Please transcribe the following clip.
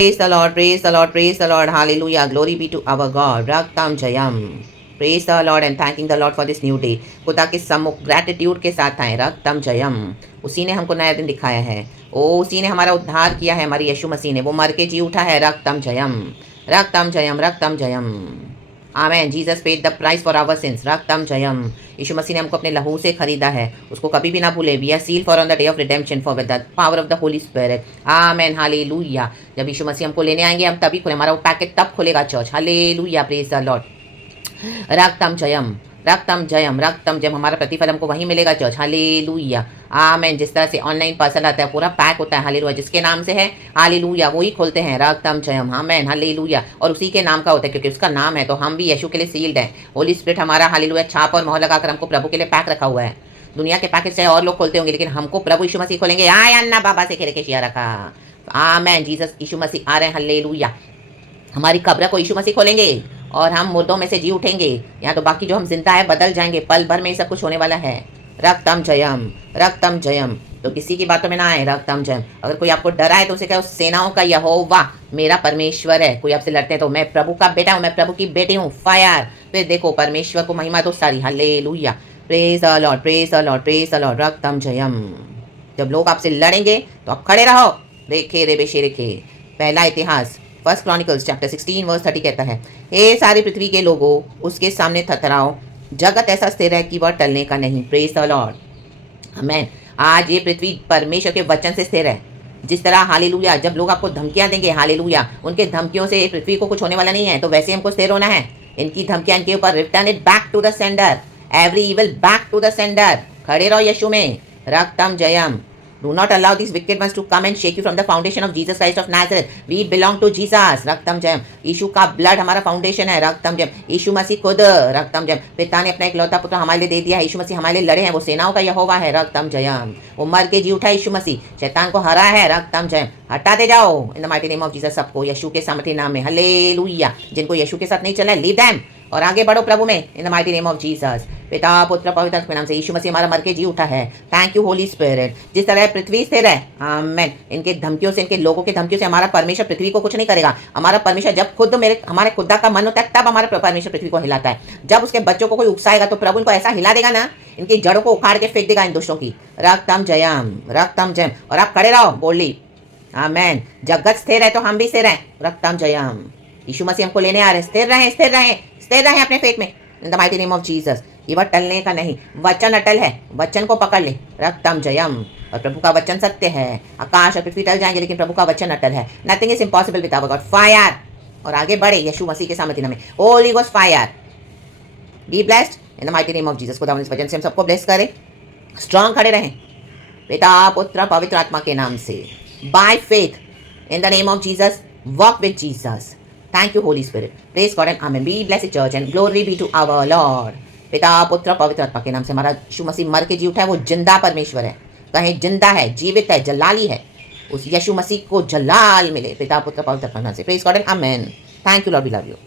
Praise the Lord, praise the Lord, praise the Lord. Hallelujah. Glory be to our God. Raktam Jayam. Praise the Lord and thanking the Lord for this new day. खुदा के सम्मुख gratitude के साथ आए. रक्तम जयम. उसी ने हमको नया दिन दिखाया है. ओ उसी ने हमारा उद्धार किया है. हमारी यीशु मसीह ने वो मर के जी उठा है. रक्तम जयम. रक्तम जयम. रक्तम जयम. Amen. Jesus paid the price for our sins. रक्तम जयम. यीशु मसीह ने हमको अपने लहू से खरीदा है. उसको कभी भी ना भूले. We are seal for on the day of redemption for with the power of the holy spirit. Amen. Hallelujah. जब यीशु मसीह हमको लेने आएंगे हम तभी खुले. हमारा वो पैकेट तब खुलेगा church. Hallelujah. Praise the Lord. रक्तम जयम. रक्तम जयम. रक्तम जयम. हमारा प्रतिफल हमको वहीं मिलेगा चर्च. हालेलुया. आमेन. जिस तरह से ऑनलाइन पार्सल आता है पूरा पैक होता है. हालेलुया. जिसके नाम से है हालेलुया वही खोलते हैं. रक्तम जयम. आमेन. हालेलुया. और उसी के नाम का होता है क्योंकि उसका नाम है. तो हम भी यीशु के लिए सील्ड हैं. होली स्पिरिट हमारा हालेलुया छाप और मोहर लगाकर हमको प्रभु के लिए पैक रखा हुआ है. दुनिया के पैकेट से और लोग खोलते होंगे लेकिन हमको प्रभु यीशु मसीह खोलेंगे. आय अन्ना बाबा से खेले के शिया रखा. आमेन. जीसस यीशु मसीह आ रहे हैं. हालेलुया. हमारी कब्र को यीशु मसीह खोलेंगे और हम मुर्दों में से जी उठेंगे. यहाँ तो बाकी जो हम जिंदा है बदल जाएंगे. पल भर में ये सब कुछ होने वाला है. रक्तम जयम. रक्तम जयम. तो किसी की बातों में ना आए. रक्तम जयम. अगर कोई आपको डरा है तो उसे कहो सेनाओं का यहोवा मेरा परमेश्वर है. कोई आपसे लड़ते हैं तो मैं प्रभु का बेटा हूँ. मैं प्रभु की बेटी हूँ. फायर. फिर देखो परमेश्वर को महिमा दो सारी. Hallelujah. Praise the Lord. Praise the Lord. Praise the Lord. रक्तम जयम. जब लोग आपसे लड़ेंगे तो आप खड़े रहो. रेखे रे बेशे रेखे. पहला इतिहास फर्स्ट क्रॉनिकल्स चैप्टर 16 वर्स 30 कहता है, हे सारी पृथ्वी के लोगों उसके सामने थथराओ. जगत ऐसा स्थिर है कि वह टलने का नहीं. Praise the Lord. आमेन. आज ये पृथ्वी परमेश्वर के वचन से स्थिर है. जिस तरह हालेलुया जब लोग आपको धमकियां देंगे हालेलुया उनके धमकियों से पृथ्वी को कुछ होने वाला नहीं है. तो वैसे हमको स्थिर होना है. इनकी धमकियां इनके ऊपर. Return it back to the sender. Every evil back to the sender. खड़े रहो यीशु में. रक्तम Jayam. Do not allow these wicked ones to come and shake you from the foundation of Jesus Christ of Nazareth. We belong to Jesus. रक्तम जयम. यीशु का blood हमारा foundation है. रक्तम जयम. यीशु मसीह खुद. रक्तम जयम. पिता ने अपना एक लौता पुत्र हमारे लिए दे दिया है. यीशु मसीह हमारे लिए लड़े हैं. वो सेनाओं का यहोवा है. रक्तम जयम. वो मर के जी उठा यीशु मसीह. शैतान को हरा है. रक्तम जयम. हटाते जाओ इन the mighty name of Jesus. सबको यीशु के सामर्थ्य नाम में. हालेलुया. जिनको यीशु के साथ नहीं चला है लीव देम और आगे बढ़ो प्रभु में इन the mighty name of Jesus. पिता पुत्र पवित्र आत्मा के नाम से यीशु मसीह हमारा मर के जी उठा है. Thank you Holi spirit. जिस तरह पृथ्वी स्थिर है आमेन. इनके धमकियों से इनके लोगों के धमकियों से हमारा परमेश्वर पृथ्वी को कुछ नहीं करेगा. हमारा परमेश्वर जब खुद हमारे खुदा का मन होता है तब हमारा परमेश्वर पृथ्वी को हिलाता है. जब उसके बच्चों को कोई उकसाएगा तो प्रभु इनको ऐसा हिला देगा ना इनकी जड़ों को उखाड़ के फेंक देगा इन दुष्टों की. रक्तम जयम. रक्तम जयम. और आप खड़े रहो बोली आमेन. जगत स्थिर है तो हम भी स्थिर हैं. रक्तम जयम. यीशु मसीह हमको लेने आ रहे. स्थिर रहें. स्थिर रहें. स्थिर रहें अपने फेथ में इन the mighty name of Jesus. ये वह टलने का नहीं. वचन अटल है. वचन को पकड़ ले. रक्तम जयम. और प्रभु का वचन सत्य है. आकाश और पृथ्वी टल जाएंगे लेकिन प्रभु का वचन अटल है. Nothing is impossible with our God. Fire. और आगे बढ़े यीशु मसीह के सामर्थ्य में. Holy ghost fire. Be blessed in the mighty name of Jesus. खुदा इस वचन से हम सबको ब्लेस करे. स्ट्रांग खड़े रहें पिता पुत्र पवित्र आत्मा के नाम से. By faith in the name of Jesus. Walk with Jesus. Thank you, Holy Spirit. Praise God and Amen. Be blessed church and glory be to our Lord. पिता पुत्र पवित्र आत्मा के नाम से हमारा यीशु मसीह मर के जी उठा है. वो जिंदा परमेश्वर है. कहें जिंदा है, जीवित है, जलाली है. उस यीशु मसीह को जलाल मिले. पिता पुत्र पवित्र आत्मा के नाम से. Praise God and Amen. Thank you, Lord. We love you.